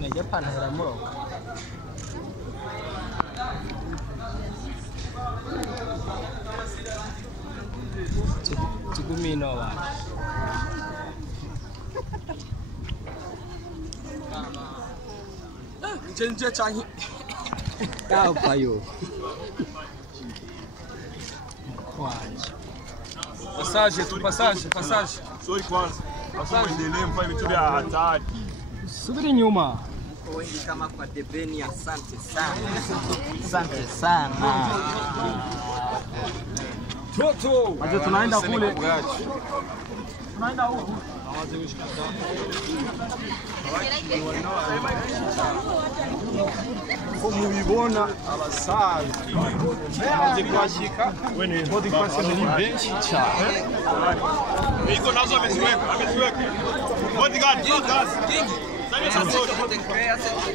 Này giúp hành hay là mua Chigumino wa Chenje changi Cao payo Passagem, tu passagem. Soi kwanza. Passagem endelee mfanye vitu vya hatari. Subiri nyuma. Wengi kama kwa debeni, asante sana. Asante sana. Toto. Aje tunaenda kule. Tunaenda huko. Como mubibona abasaza baje kwashika wene body class ni benchi cyane iko nazo ameziweka bodyguard gas sasa sasa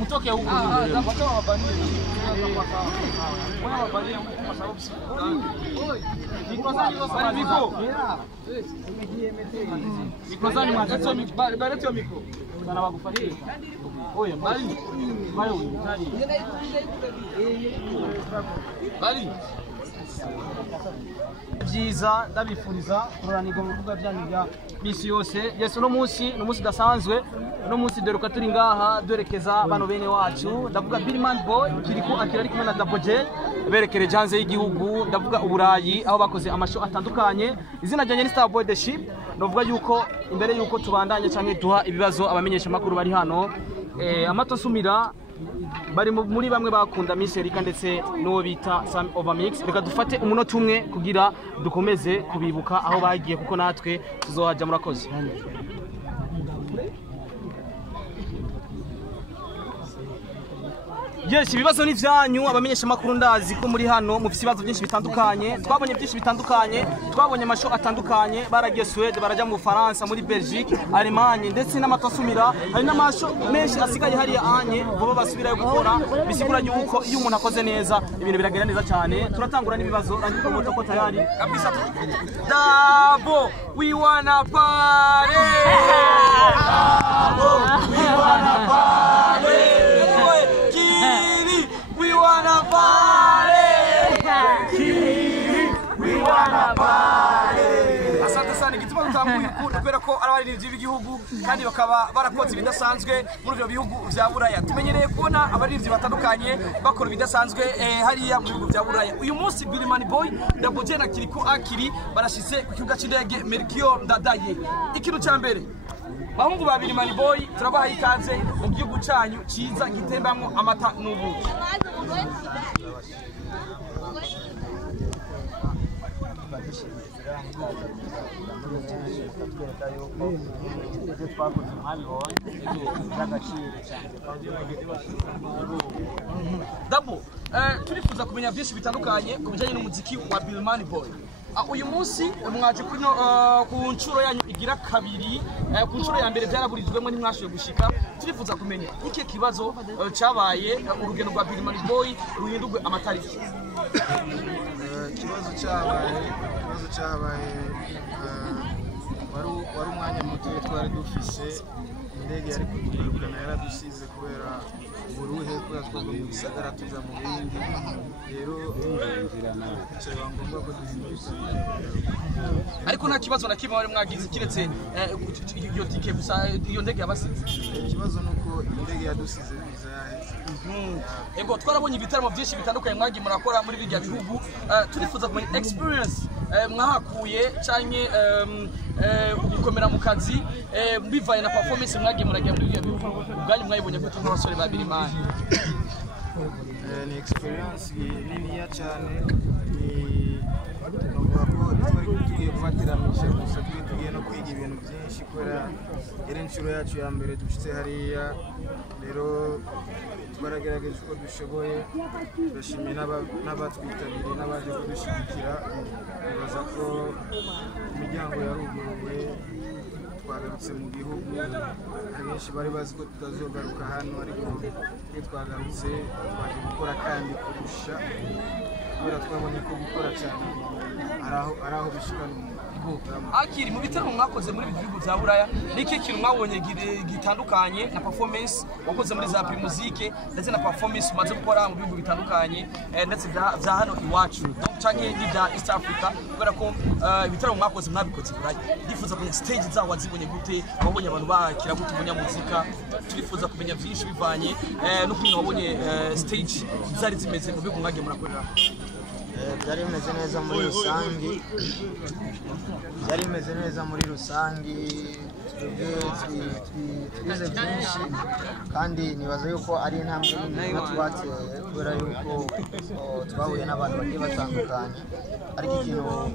Mtoke huko. Tapatoa wabanie. Wana wabanie huko kwa sababu Mikrozani mwanzo bareti mikro. Sana wakufariki. Oya bali. Mayo unitani. Bali. Byiza ndabifuriza kuranirwa mu bibuga byanyu bya bisi yose. Yesu no munsi dasanzwe. No munsi deruka turi ngaha duherekeza bano bene wacu. Ndavuga Billman Boy kiriko akirari kumwe na Double J berekereje hanze y'igihugu. Ndavuga uburayi aho bakoze amasho atandukanye. Izina ryanye ni Star Boy the Ship. Ndavuga yuko imbere yuko tubandanye canke duha ibibazo abamenyesha makuru bari hano amatosumira bari muri bamwe bakunda Miss Erika ndetse n'uwo bita Sam Overmix. Reka dufate umunota umwe kugira dukomeze kubibuka aho bagiye kuko natwe tuzohaja. Murakoze. Yes, ibibazo ni vyanyu abamenyesha makuru ndazi ko muri hano mu bibazo byinshi bitandukanye. Twabonye byinshi bitandukanye, twabonye amasho atandukanye, baragiye Sweden, baraja mu Faransa, muri Belgique, Allemagne ndetse n'amatosumira. Hari n'amasho menshi asigaye hari anye bo basubirayo gukora. Bisigura yuko iyo umuntu akoze neza ibintu biragenda neza cyane. Turatangura n'ibibazo rangiko moto ko tayari. Kabisa. Dabo, we wanna party. Dabo, we wanna party. We wanna party. We wanna party. Asante sana igituma tutambuye kubera ko arabaririmbyi b'igihugu kandi bakaba barakoze ibidasanzwe muri byo bihugu bya Buraya. Tumenyereye kubona abaririmbyi batandukanye bakora ibidasanzwe hariya mu bihugu bya Buraya. Uyu munsi Billman Boy Double J na Kiriko Akiri barashitse ku kibuga cy'indege Melchior Ndadaye. Ikintu cya mbere bahungu ba Billman Boy turabaha ikaze mu gihugu cyanyu ciza gitembamwo amata n'ubuki. tukatwereka yuko ibyo twakoze mwabibonye by'agaciro cyane. Dabo, turifuza kumenya byinshi bitandukanye ku bijyanye n'umuziki wa Birman Boy. Uyu munsi mwaje ku nshuro yanyu igira kabiri, ku nshuro ya mbere byaraburizwemo ntimwashoboye gushika. Turifuza kumenya iki kibazo cyabaye urugendo rwa Birman Boy ruhindurwe amatariki. Ikibazo cyabaye wari umwanya muto twari dufise, indege yari kugurukana yaradusize kubera uburuhe kubera twebwe mu gisagara tuza mu bindi, rero cyari ngombwa ko duhinduka. Ariko nta kibazo na kimwe wari mwagize kiretse iyo tike gusa iyo ndege yabasize. Ikibazo nuko indege yadusize biza yaheze. Ego twarabonye ibitaramo byinshi bitandukanye mwagiye murakora muri bijya bihugu. Turifuza kumenya experience mwahakuye cyane gukomera mu kazi bivaye na performance mwagiye muragiye muri bijya bihugu. Ubwanyu mwayibonye gute nk'abasore ba Birman? Ni experience nini cyane, nuvuga ko twari tugiye kubatiramisha gusa tugiye no kwiga ibintu byinshi kubera yari inshuro yacu ya mbere dushitse hariya, rero twaragerageje uko dushoboye. Turashimiye n'abatwitabiriye n'abaje kudushyigikira, bibaza ko imiryango yaruguruwe, twagarutse mu gihugu. Hari benshi bari bazi ko tutazogaruka hano, ariko iyo twagarutse twaje gukora kandi kurusha, kubera twabonye ko gukora cyane ari aho bishikana Akiri mu bitaramo mwakoze muri bihugu bya Buraya, niki kintu mwabonye gitandukanye na performance wakoze muri za Primusique ndetse na performance umaze gukora mu bihugu bitandukanye ndetse bya hano iwacu cyangwa n'ibya East Africa, kubera ko ibitaramo mwakoze mwabikoze Buraya. Ndifuza kumenya stage zawo wazibonye gute, wabonye abantu bakira gute umunyamuzika. Turifuza kumenya byinshi bivanye no kumenya wabonye stage zari zimeze mu bihugu mwagiye murakorera. Byari bimeze neza muri rusange, twize byinshi kandi nibaza yuko ari intambwe nini twateye, kubera yuko twahuye n'abantu bagiye batandukanye, ariko ikintu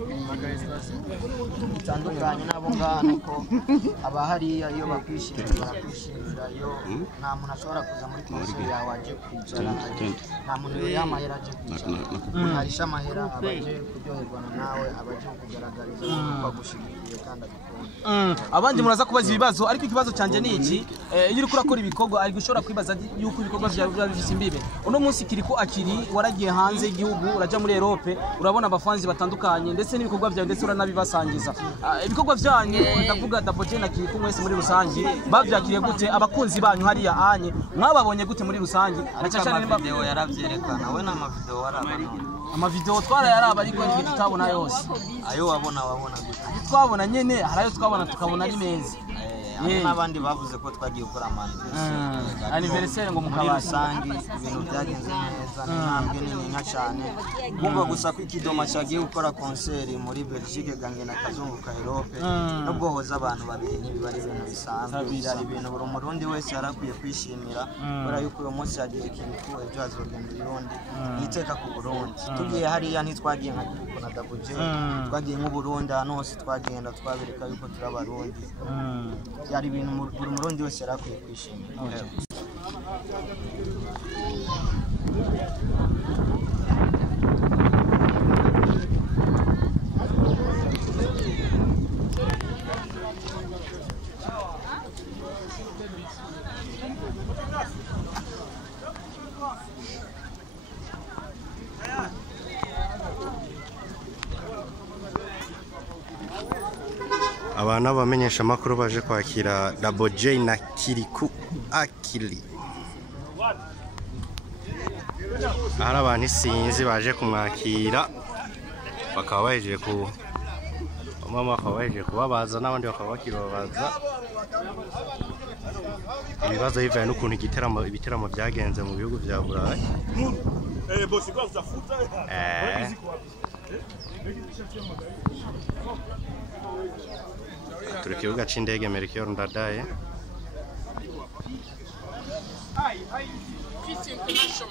bitandukanye nabo ngaha nuko abahariya iyo bakwishimira barakwishimira. Iyo nta muntu ashobora kuza muri konseri yawe aje kwicara, nta muntu yamahera aje kwicara, harisha amahera abaje kuryoherwa nawe, abaje kugaragariza ko bagushigikiye kandi agukunda. Abandi muraza kubaza ibibazo, ariko ikibazo cyanje ni iki, iyo uri kurakora ibikorwa ari gushobora kwibaza yuko ibikorwa byawe bifise imbibe. Uno munsi kiriko akiri waragiye hanze y'igihugu, uraja muri Europe, urabona abafanzi batandukanye ndetse n'ibikorwa byawe ndetse uranabibasangiza. Ibikorwa byanyu ndavuga Double J na Kiriku mwese muri rusange bavyakiriye gute? Abakunzi banyu hariya anye mwababonye gute muri rusange? Video yaravyerekana, we na video warabana. Amavideo twarayaraba ariko tutabona yose. Ayo wabona gute? Twabona nyene, harayo twabona tukabona ari meza. N'abandi bavuze ko twagiye gukora anniversaire ngo muri rusange ibintu byagenze neza, n'intambwe nini cyane. Kumva gusa ko ikidoma cyagiye gukora concert muri Belgique gange na Kazungu ka Europe, nubwo hoza abantu babiri ntibari ibintu bisanzwe, byari ibintu buri murundi wese yarakwiye kwishimira, kubera yuko uyu munsi yagiye Kiriku, ejo azogenda Burundi, yiteka ku Burundi. Tugiye hariya ntitwagiye nka Kiriku na Double J, twagiye mu Burundi, hano hose twagenda twabereka yuko turi abarundi. Byari ibintu buri murundi wese yarakwiye kwishimira. Abana bamenyesha makuru baje kwakira Double J na Kiriku Akili. Hari abantu isinzi baje kumwakira, bakaba baje ku mama bakaba baje kubabaza n'abandi bakaba bakibabaza ibibazo bivanye n'ukuntu ibiteramo byagenze mu bihugu bya Burayi. Turi kibuga c'indege Melchior Ndadaye. Christian Connection.